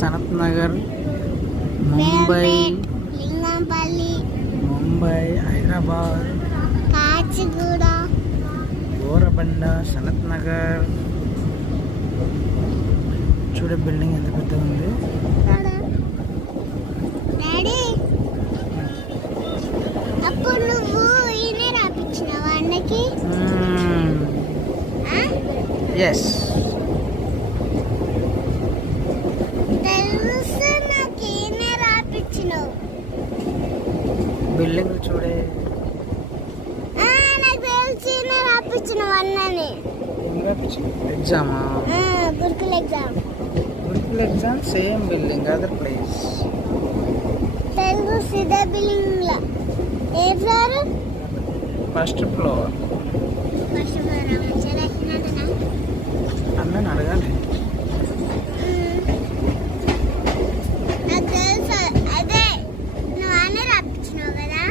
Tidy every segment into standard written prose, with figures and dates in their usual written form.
సనత్ నగర్, ముంబై, లింగంపల్లి, ముంబై, హైదరాబాద్, కాచిగూడ, గోరబండ, సనత్ నగర్. చూడే బిల్డింగ్ ఎంత పెద్దగా ఉంది. డాడీ అప్పుడు నువ్వు ఈయనే రాపించినావా అన్నకి? ఎస్, తెలుసు నాకు ఈయనే రాపించినావు. బిల్డింగ్ చూడే. నాకు తెలిసి ఈయనే రాపించినావు అన్నని. ఎగ్జామా? గురుకుల ఎగ్జామ్. గురుకుల exam same building, other place. Telugu సిద్ధ బిల్డింగ్ లా ఏ floor? First floor. First floor మంచిగా రాసినట్టునా? అన్నని అడగాలి. నాకు తెలుసు, అదే నువ్వు అన్నీ రాపించినావు కదా.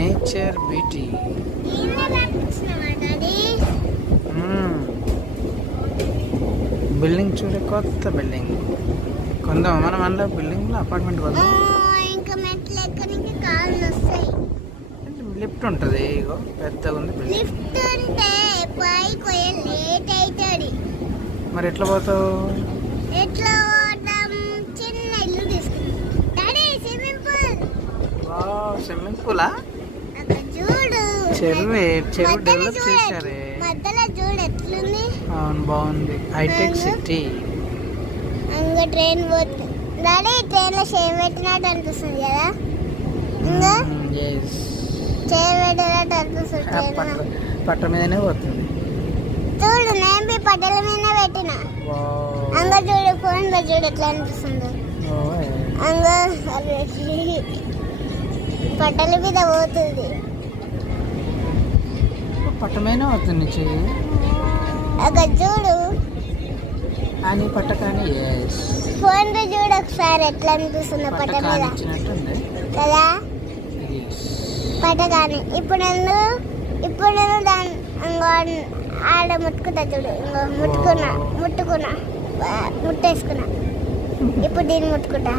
Nature beauty. ఈయనే రాపించినావా డాడీ? బిల్డింగ్ చూడే, కొత్త బిల్డింగ్ కొందాం మనం. అందులో బిల్డింగ్లో అపార్ట్మెంట్ కొందాం. ఇంకా మెట్లు ఎక్కడానికి కాళ్ళు వస్తాయి. లిఫ్ట్ ఉంటుంది, ఇగో పెద్దగా ఉంది బిల్డింగ్. లిఫ్ట్ ఉంటే పైకి లేట్ అవుతుంది. మరి ఎట్లా పోతావు? ఎట్లా పోతాం? చిన్న ఇల్లు తీసుకుంటాం. Daddy swimming pool. స్విమ్మింగ్ పూలా? అక్కడ చూడు, చెరువు డెవలప్ చేశారే. మధ్యలో చూడు ఎట్లుంది. అవును, బాగుంది. హైటెక్ సిటీ. ఇంకా ట్రైన్ పోతుంది. డాడీ ట్రైన్లో చేయి పెట్టినట్టు అనిపిస్తుంది కదా. ఇంకా చేయి పెట్టినట్టు అనిపిస్తుంది ట్రైన్. పట్ట మీదనే పోతుంది. చూడు, నేను పట్టెల మీద పెట్టిన. అంగ చూడు, ఫోన్ లో చూడు ఎట్లా అనిపిస్తుంది. అంగ పట్టెల మీద పోతుంది. పట్ట మీదనే పోతుంది చెయ్యి. అక్కడ చూడు అని పట్ట కానీ. ఫోన్ లో చూడు ఒకసారి ఎట్లా అనిపిస్తుంది పట్ట మీద కదా. పట్ట కానీ ఇప్పుడు నేను దాని ఆడ ముట్టుకుంటా చూడు. ముట్టేసుకున్నా. ఇప్పుడు దీన్ని ముట్టుకుంటా.